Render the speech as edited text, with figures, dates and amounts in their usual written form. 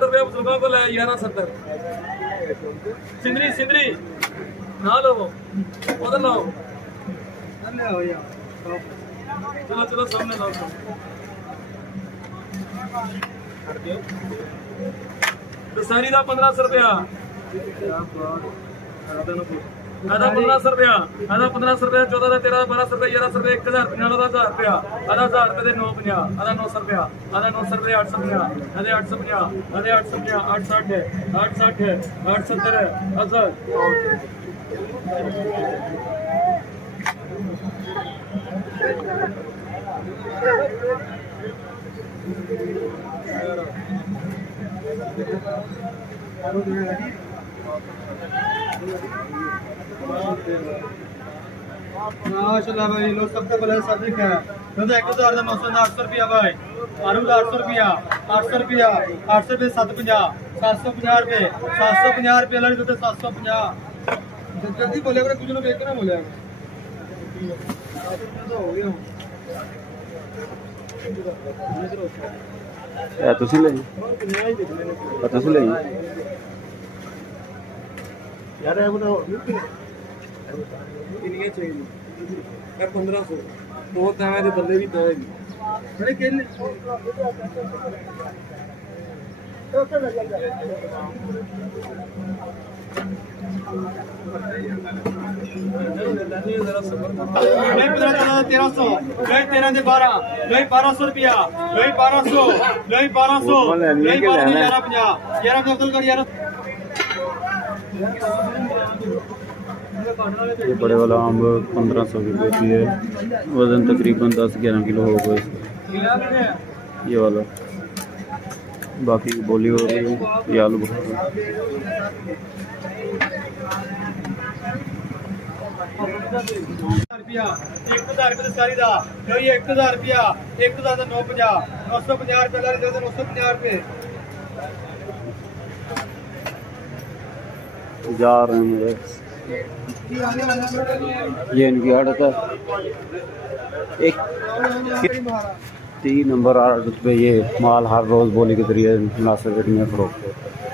रुपया बुजुर्गों को लाया 1170 सिंदरी सिंदरी ना लो उधर लो चलो चलो सामने लो दशहरी का 1500 रुपया आधा 1500 रुपया आधा 1500 रुपया 14 का 13 1200 रुपया 1100 रुपया 1000 50 1000 रुपया आधा 1000 रुपये दे 950 आधा 900 रुपया आधा 900 रुपया 850 आधे 850 आधे 850 860 860 870 माशाल्लाह भाई लोग सबका भला सब ठीक है। 1000 का 800 रुपया भाई आलू 800 रुपया 800 रुपया 800 रुपये 750 750 रुपये 750 रुपये लड़ी तो 750 जल्दी बोलेगा कुछ लोग एक ना बोलेगा ਤੁਸੀਂ ਲਈ ਤੁਸੀਂ ਲਈ यार है बताओ कितनी चाहिए 1500 दो तावे दे बल्ले भी तावे भी अरे केले नहीं 1300 नहीं 13 दे 12 नहीं 1200 रुपया नहीं 1200 नहीं 1200 नहीं 1150 1150 कर यार ये बड़े वाला आम 1500 की बेची है। वजन तकरीबन 10-11 किलो होगा इसका ये वाला। बाकी बोली हो रही है ये आलू बुखारा रुपया 1000 रुपये सारी दा नहीं 1000 रुपया 1000 का 950 950 रुपये लड़ दे 950 रुपये जा रहे हैं मुझे ये इनकी आड़त है। एक 3 नंबर आड़त पे ये माल हर रोज़ बोली के जरिए मुनासिब रेट में फरोख्त होता है।